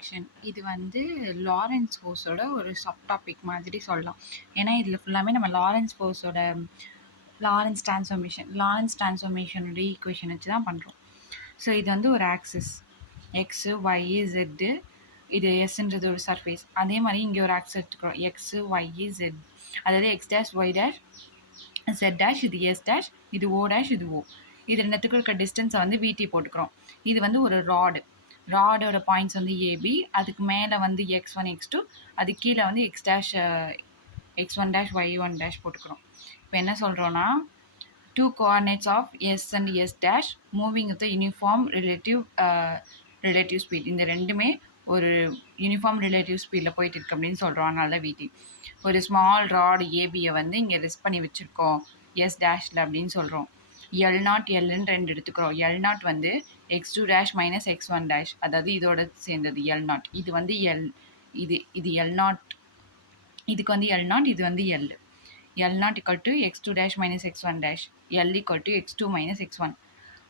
Introduction. இது வந்து Lawrence ஃபோர்ஸோட ஒரு சப் டாபிக் மாதிரி சொல்லலாம். ஏன்னா இதில் ஃபுல்லாமே நம்ம லாரன்ஸ் ட்ரான்ஸ்ஃபார்மேஷனோட ஈக்குவேஷன் வச்சு தான் பண்ணுறோம். ஸோ இது வந்து ஒரு ஆக்சிஸ் எக்ஸு ஒய் ஜெட்டு, இது எஸ்ன்றது ஒரு சர்ஃபேஸ். அதே மாதிரி இங்கே ஒரு ஆக்சிஸ் எடுத்துக்கிறோம் எக்ஸு ஒய் ஜெட், அதாவது X dash Y dash z dash, இது s டேஷ், இது o டேஷ், இது o. இது ரெண்டுத்துக்கு இருக்க டிஸ்டன்ஸை வந்து vt போட்டுக்கிறோம். இது வந்து ஒரு ராடோட பாயிண்ட்ஸ் வந்து ஏபி, அதுக்கு மேலே வந்து x1 x2, அது கீழே வந்து x dash x1 dash y1 dash போட்டுக்கிறோம். இப்போ என்ன சொல்கிறோன்னா, 2 coordinates of s and s dash moving with uniform relative speed. இந்த ரெண்டுமே ஒரு யூனிஃபார்ம் ரிலேட்டிவ் ஸ்பீடில் போயிட்டு இருக்கு அப்படின்னு சொல்கிறோம். அதனால தான் விடி. ஒரு ஸ்மால் ராட் ஏபியை வந்து இங்கே ரெஸ்ட் பண்ணி வச்சுருக்கோம் எஸ் டேஷில் அப்படின்னு சொல்கிறோம். L0 Lன்னு ரெண்டு எடுத்துக்கிறோம். L0 வந்து x2 dash minus x1 dash, அதாவது இதோட சேர்ந்தது L0. இது வந்து இது L0, இதுக்கு வந்து L0, இது வந்து L. L0 equal to x2 dash minus x1 dash, L equal to x2 minus x1.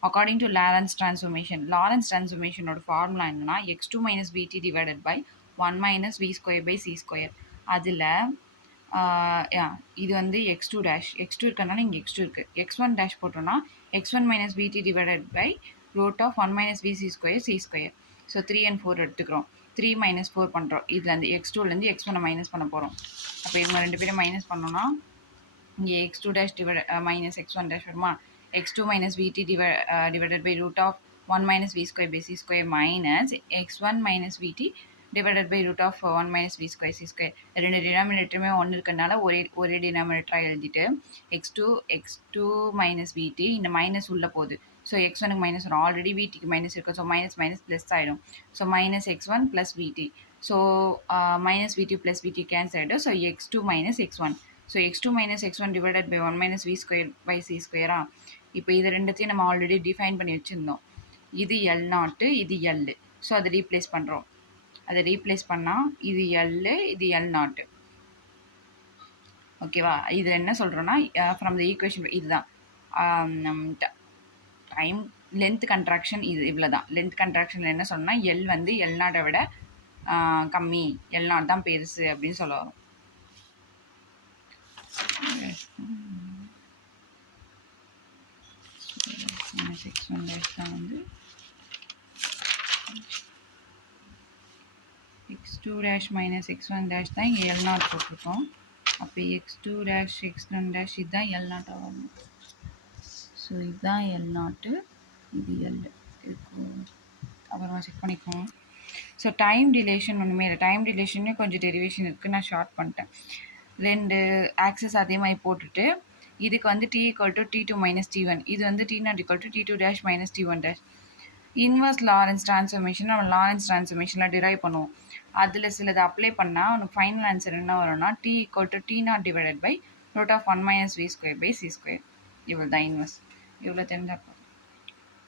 According to Lorentz transformation ஓட ஃபார்முலா என்னன்னா x2 minus vt divided by 1 minus v square by c square. அதில் இது வந்து x2 dash, x2 இருக்கனால இங்கே x2 இருக்குது. x1 dash போட்டோன்னா x1 minus vt divided by root of 1 minus vc square c square. So 3 and 4 எடுத்துக்கிறோம். 3 minus 4 பண்ணுறோம். இதுலேருந்து x2லேருந்து x1 மைனஸ் பண்ண போகிறோம். அப்போ இவங்க ரெண்டு பேரும் மைனஸ் பண்ணோன்னா இங்கே x2 dash minus x1 dash வருமா, x2 minus vt divided by root of 1 minus v square by c square minus x1 minus vt divided by root of 1 minus v square c square. ரெண்டு டினாமினேட்டருமே ஒன்று இருக்கிறதுனால ஒரே டினாமினேட்டராக எழுதிட்டு x2 minus vt, இந்த minus உள்ளே போகுது. So x1க்கு minus வரும், ஆல்ரெடி vtக்கு மைனஸ் இருக்குது. ஸோ மைனஸ் மைனஸ் ப்ளஸ் ஆகிடும். So minus x1 plus vt. So minus vt plus vt cancel ஆகிடும். So x2 minus x1. So x2 minus x1 divided by 1 minus v square by c ஸ்கொயரா. இப்போ இது ரெண்டுத்தையும் நம்ம already define பண்ணி வச்சுருந்தோம். இது L0, இது L. ஸோ அதை ரீப்ளேஸ் பண்ணுறோம். அதை ரீப்ளேஸ் பண்ணால் இது L, இது L0. ஓகேவா. இது என்ன சொல்கிறோன்னா ஃப்ரம் த ஈக்குவேஷன் இதுதான் டைம் லென்த் கன்ட்ராக்ஷன். இது இவ்வளோ தான் லென்த் கன்ட்ராக்ஷனில் என்ன சொல்லணும்னா L வந்து L0 விட கம்மி, L0 தான் பெருசு அப்படின்னு சொல்ல வரும். x1 dash தான் வந்து x2 dash minus x1 dash தான் இங்கே L0 போட்டிருக்கோம். அப்போ x2 dash x1 dash இதுதான் L0 ஆகும். ஸோ இதுதான் L0, இது L இருக்கும். அப்புறமா செக் பண்ணிக்கோங்க. ஸோ டைம் டிலேஷன் ஒன்றுமே இல்லை. டைம் டிலேஷனே கொஞ்சம் டெரிவேஷன் இருக்குது, நான் ஷார்ட் பண்ணிட்டேன். ரெண்டு ஆக்சஸ் அதே மாதிரி போட்டுட்டு இதுக்கு வந்து t equal to t2 minus t1, இது வந்து t0 equal to t2 dash minus t1 dash. Inverse Lawrence transformation நம்ம லாரன்ஸ் ட்ரான்ஸ்ஃபார்மேஷனில் டிரைவ் பண்ணுவோம். அதில் சிலது அப்ளை பண்ணால் உனக்கு ஃபைனல் ஆன்சர் என்ன வரும்னா t equal to t0 divided by root of 1 minus v square by c square. இவ்வளோ தான் இன்வர்ஸ். இவ்வளோ தெரிஞ்சால்